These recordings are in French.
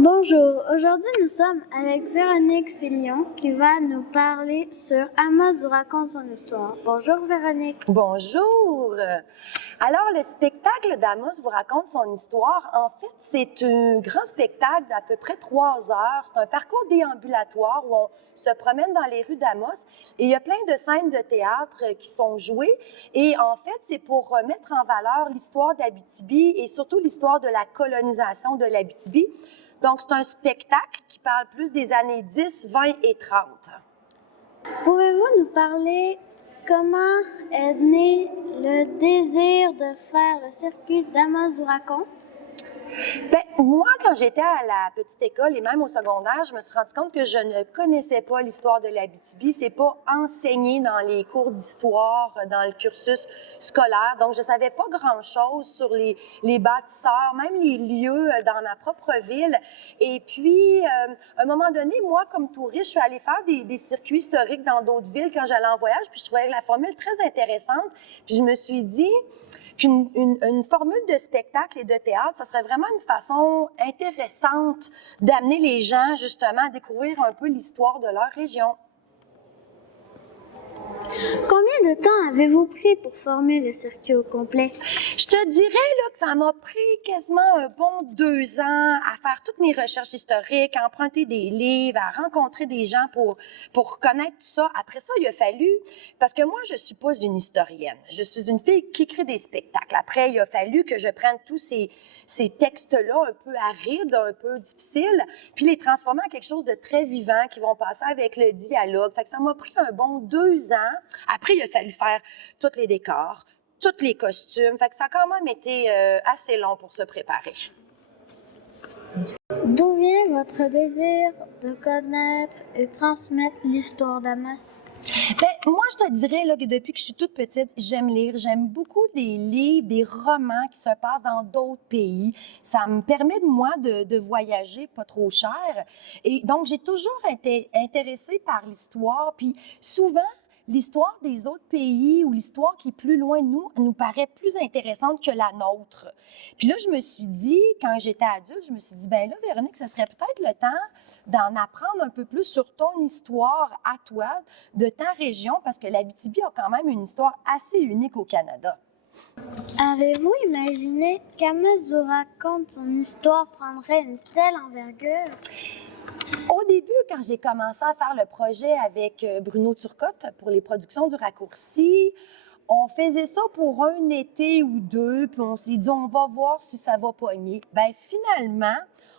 Bonjour, aujourd'hui nous sommes avec Véronique Filion qui va nous parler sur Amos vous raconte son histoire. Bonjour Véronique. Bonjour! Alors, le spectacle d'Amos vous raconte son histoire. En fait, c'est un grand spectacle d'à peu près 3 heures. C'est un parcours déambulatoire où on se promène dans les rues d'Amos et il y a plein de scènes de théâtre qui sont jouées. Et en fait, c'est pour mettre en valeur l'histoire d'Abitibi et surtout l'histoire de la colonisation de l'Abitibi. Donc, c'est un spectacle qui parle plus des années 10, 20 et 30. Pouvez-vous nous parler comment est né le désir de faire le circuit d'Amos vous raconte? Ben, moi, quand j'étais à la petite école et même au secondaire, je me suis rendu compte que je ne connaissais pas l'histoire de l'Abitibi. C'est pas enseigné dans les cours d'histoire, dans le cursus scolaire. Donc, je savais pas grand-chose sur les bâtisseurs, même les lieux dans ma propre ville. Et puis, à un moment donné, moi, comme touriste, je suis allée faire des circuits historiques dans d'autres villes quand j'allais en voyage. Puis, je trouvais la formule très intéressante. Puis, je me suis dit qu'une formule de spectacle et de théâtre, ça serait vraiment une façon intéressante d'amener les gens justement à découvrir un peu l'histoire de leur région. Combien de temps avez-vous pris pour former le circuit au complet? Je te dirais là, que ça m'a pris quasiment un bon 2 ans à faire toutes mes recherches historiques, à emprunter des livres, à rencontrer des gens pour connaître tout ça. Après ça, il a fallu, parce que moi, je suis pas une historienne. Je suis une fille qui écrit des spectacles. Après, il a fallu que je prenne tous ces textes-là un peu arides, un peu difficiles, puis les transformer en quelque chose de très vivant qui vont passer avec le dialogue. Fait que ça m'a pris un bon 2 ans. Après, il a fallu faire tous les décors, tous les costumes. Fait que ça a quand même été assez long pour se préparer. D'où vient votre désir de connaître et transmettre l'histoire d'Amos? Ben, moi, je te dirais là, que depuis que je suis toute petite, j'aime lire. J'aime beaucoup les livres, des romans qui se passent dans d'autres pays. Ça me permet, moi, de voyager pas trop cher. Et donc, j'ai toujours été intéressée par l'histoire. Puis souvent, l'histoire des autres pays ou l'histoire qui est plus loin de nous paraît plus intéressante que la nôtre. Puis là, je me suis dit, quand j'étais adulte, je me suis dit, ben là, Véronique, ça serait peut-être le temps d'en apprendre un peu plus sur ton histoire à toi, de ta région, parce que l'Abitibi a quand même une histoire assez unique au Canada. Avez-vous imaginé qu'Amos vous raconte son histoire prendrait une telle envergure? Au début, quand j'ai commencé à faire le projet avec Bruno Turcotte pour les productions du Raccourci, on faisait ça pour un été ou 2, puis on s'est dit, on va voir si ça va pogner. Bien, finalement,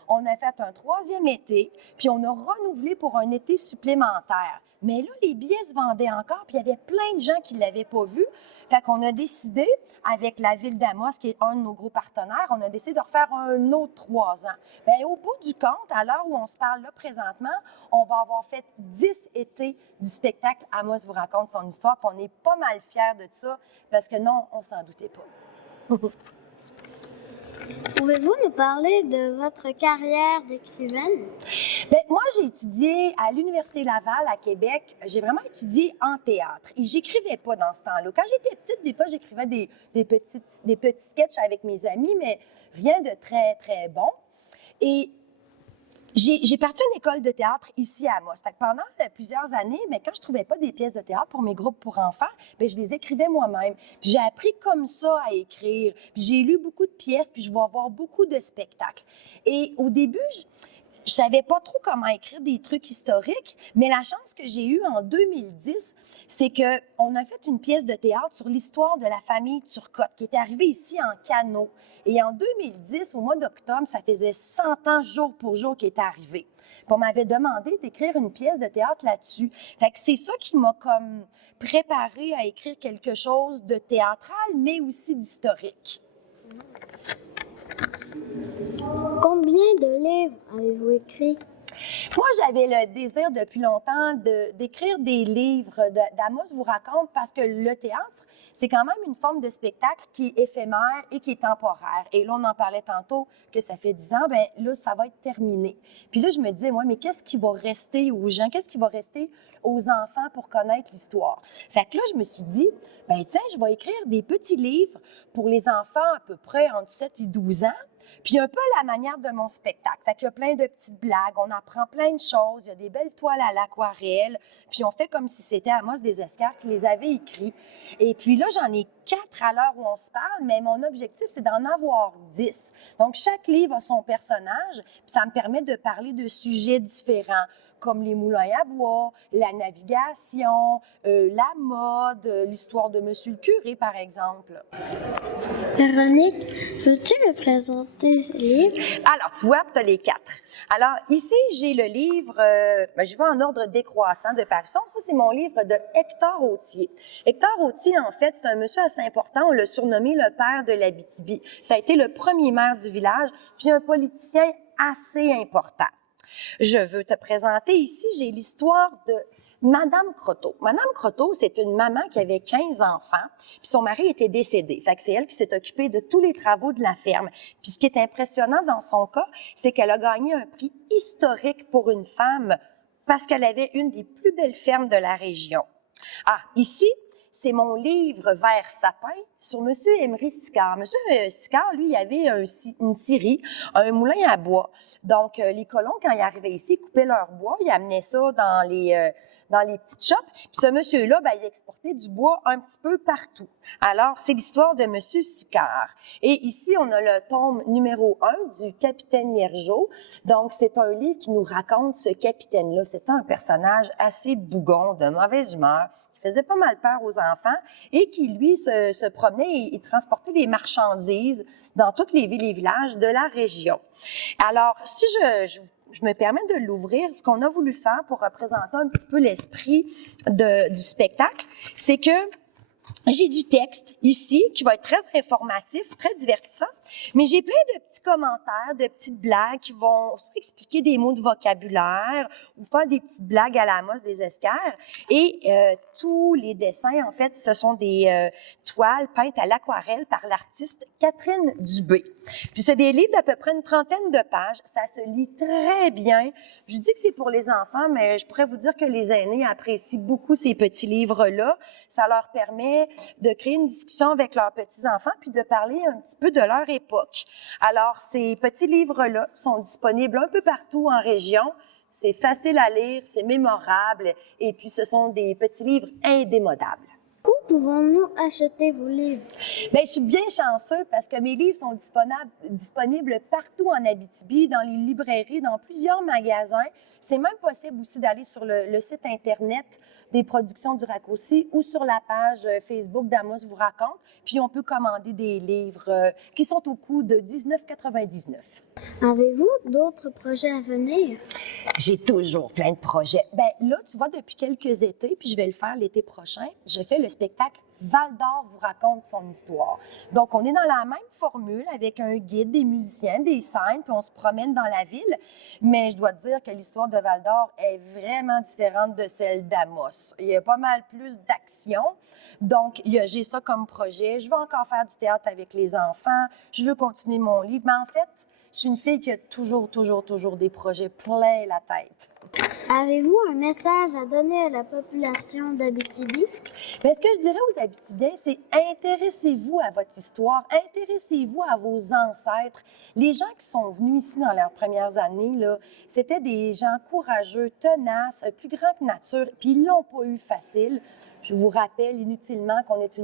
on a fait un 3e été, puis on a renouvelé pour un été supplémentaire. Mais là, les billets se vendaient encore, puis il y avait plein de gens qui ne l'avaient pas vu. Fait qu'on a décidé, avec la ville d'Amos, qui est un de nos gros partenaires, on a décidé de refaire un autre 3 ans. Bien, au bout du compte, à l'heure où on se parle là présentement, on va avoir fait 10 étés du spectacle Amos vous raconte son histoire, puis on est pas mal fiers de ça, parce que non, on s'en doutait pas. Pouvez-vous nous parler de votre carrière d'écrivaine? Bien, moi, j'ai étudié à l'Université Laval, à Québec. J'ai vraiment étudié en théâtre. Et j'écrivais pas dans ce temps-là. Quand j'étais petite, des fois, j'écrivais des petits sketchs avec mes amis, mais rien de très, très bon. Et j'ai parti une école de théâtre ici à Amos. Fait que pendant plusieurs années, mais quand je trouvais pas des pièces de théâtre pour mes groupes pour enfants, bien, je les écrivais moi-même. Puis j'ai appris comme ça à écrire. Puis j'ai lu beaucoup de pièces, puis je vais voir beaucoup de spectacles. Et au début, je savais pas trop comment écrire des trucs historiques, mais la chance que j'ai eue en 2010, c'est que on a fait une pièce de théâtre sur l'histoire de la famille Turcotte, qui était arrivée ici en canot. Et en 2010, au mois d'octobre, ça faisait 100 ans jour pour jour qu'elle était arrivée. Puis on m'avait demandé d'écrire une pièce de théâtre là-dessus. Fait que c'est ça qui m'a comme préparée à écrire quelque chose de théâtral, mais aussi d'historique. Combien de livres avez-vous écrit? Moi, j'avais le désir depuis longtemps d'écrire des livres d'Amos vous raconte parce que le théâtre, c'est quand même une forme de spectacle qui est éphémère et qui est temporaire. Et là, on en parlait tantôt que ça fait 10 ans, bien là, ça va être terminé. Puis là, je me disais, moi, mais qu'est-ce qui va rester aux gens? Qu'est-ce qui va rester aux enfants pour connaître l'histoire? Fait que là, je me suis dit, ben tiens, je vais écrire des petits livres pour les enfants à peu près entre 7 et 12 ans. Puis un peu à la manière de mon spectacle. Fait qu'il y a plein de petites blagues, on apprend plein de choses, il y a des belles toiles à l'aquarelle, puis on fait comme si c'était Amos Desescar qui les avait écrits. Et puis là, j'en ai 4 à l'heure où on se parle, mais mon objectif, c'est d'en avoir 10. Donc, chaque livre a son personnage, puis ça me permet de parler de sujets différents, comme les moulins à bois, la navigation, la mode, l'histoire de Monsieur le curé, par exemple. Véronique, peux-tu me présenter ce livre? Alors, tu vois, tu as les 4. Alors, ici, j'ai le livre, je vais en ordre décroissant de parution. Ça, c'est mon livre de Hector Authier. Hector Authier, en fait, c'est un monsieur assez important. On l'a surnommé le père de l'Abitibi. Ça a été le premier maire du village, puis un politicien assez important. Je veux te présenter ici, j'ai l'histoire de Madame Croteau. Madame Croteau, c'est une maman qui avait 15 enfants, puis son mari était décédé. Fait que c'est elle qui s'est occupée de tous les travaux de la ferme. Puis ce qui est impressionnant dans son cas, c'est qu'elle a gagné un prix historique pour une femme parce qu'elle avait une des plus belles fermes de la région. Ah, ici, c'est mon livre Vert sapin sur M. Emery Sicard. M. Sicard, lui, il avait une scierie, un moulin à bois. Donc, les colons, quand ils arrivaient ici, ils coupaient leur bois, ils amenaient ça dans les petites shops. Puis ce monsieur-là, il exportait du bois un petit peu partout. Alors, c'est l'histoire de M. Sicard. Et ici, on a le tome numéro 1 du Capitaine Hiergeau. Donc, c'est un livre qui nous raconte ce capitaine-là. C'était un personnage assez bougon, de mauvaise humeur, faisait pas mal peur aux enfants et qui, lui, se promenait et transportait des marchandises dans toutes les villes et villages de la région. Alors, si je me permets de l'ouvrir, ce qu'on a voulu faire pour représenter un petit peu l'esprit du spectacle, c'est que j'ai du texte ici qui va être très informatif, très divertissant, mais j'ai plein de petits commentaires, de petites blagues qui vont soit expliquer des mots de vocabulaire ou faire des petites blagues à la Amos Desescar. Et tous les dessins, en fait, ce sont des toiles peintes à l'aquarelle par l'artiste Catherine Dubé. Puis c'est des livres d'à peu près une trentaine de pages. Ça se lit très bien. Je dis que c'est pour les enfants, mais je pourrais vous dire que les aînés apprécient beaucoup ces petits livres-là. Ça leur permet de créer une discussion avec leurs petits-enfants puis de parler un petit peu de leur époque. Alors, ces petits livres-là sont disponibles un peu partout en région. C'est facile à lire, c'est mémorable et puis ce sont des petits livres indémodables. Où pouvons-nous acheter vos livres? Bien, je suis bien chanceux parce que mes livres sont disponibles partout en Abitibi, dans les librairies, dans plusieurs magasins. C'est même possible aussi d'aller sur le site Internet des Productions du Raccourci ou sur la page Facebook d'Amos vous raconte. Puis, on peut commander des livres qui sont au coût de 19,99 $. Avez-vous d'autres projets à venir? J'ai toujours plein de projets. Bien, là, tu vois, depuis quelques étés, puis je vais le faire l'été prochain, je fais le spectacle Val d'Or vous raconte son histoire. Donc, on est dans la même formule avec un guide, des musiciens, des scènes, puis on se promène dans la ville. Mais je dois te dire que l'histoire de Val d'Or est vraiment différente de celle d'Amos. Il y a pas mal plus d'action. Donc, j'ai ça comme projet. Je veux encore faire du théâtre avec les enfants. Je veux continuer mon livre. Mais en fait, je suis une fille qui a toujours des projets plein la tête. Avez-vous un message à donner à la population d'Abitibi? Bien, ce que je dirais aux Abitibiens, c'est intéressez-vous à votre histoire, intéressez-vous à vos ancêtres. Les gens qui sont venus ici dans leurs premières années, là, c'était des gens courageux, tenaces, plus grands que nature, puis ils l'ont pas eu facile. Je vous rappelle inutilement qu'on est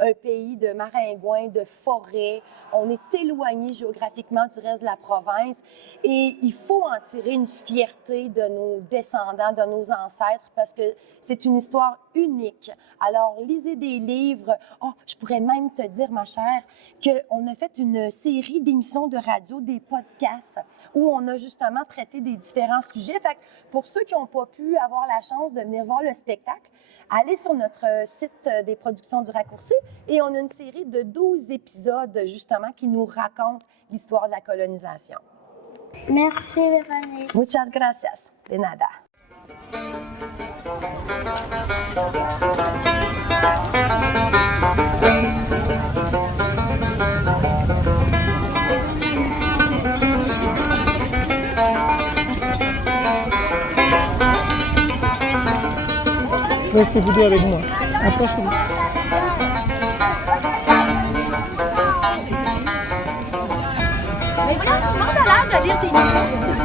un pays de maringouins, de forêts. On est éloigné géographiquement du reste de la province et il faut en tirer une fierté de nos descendants, de nos ancêtres, parce que c'est une histoire unique. Alors, lisez des livres. Oh, je pourrais même te dire, ma chère, qu'on a fait une série d'émissions de radio, des podcasts, où on a justement traité des différents sujets. Fait que pour ceux qui n'ont pas pu avoir la chance de venir voir le spectacle, allez sur notre site des Productions du Raccourci et on a une série de 12 épisodes, justement, qui nous racontent l'histoire de la colonisation. Merci, Véronique. Muchas gracias. De nada. Restez vous deux avec moi. Approchez-vous. Mais voyons, tout le monde a l'air de lire des livres.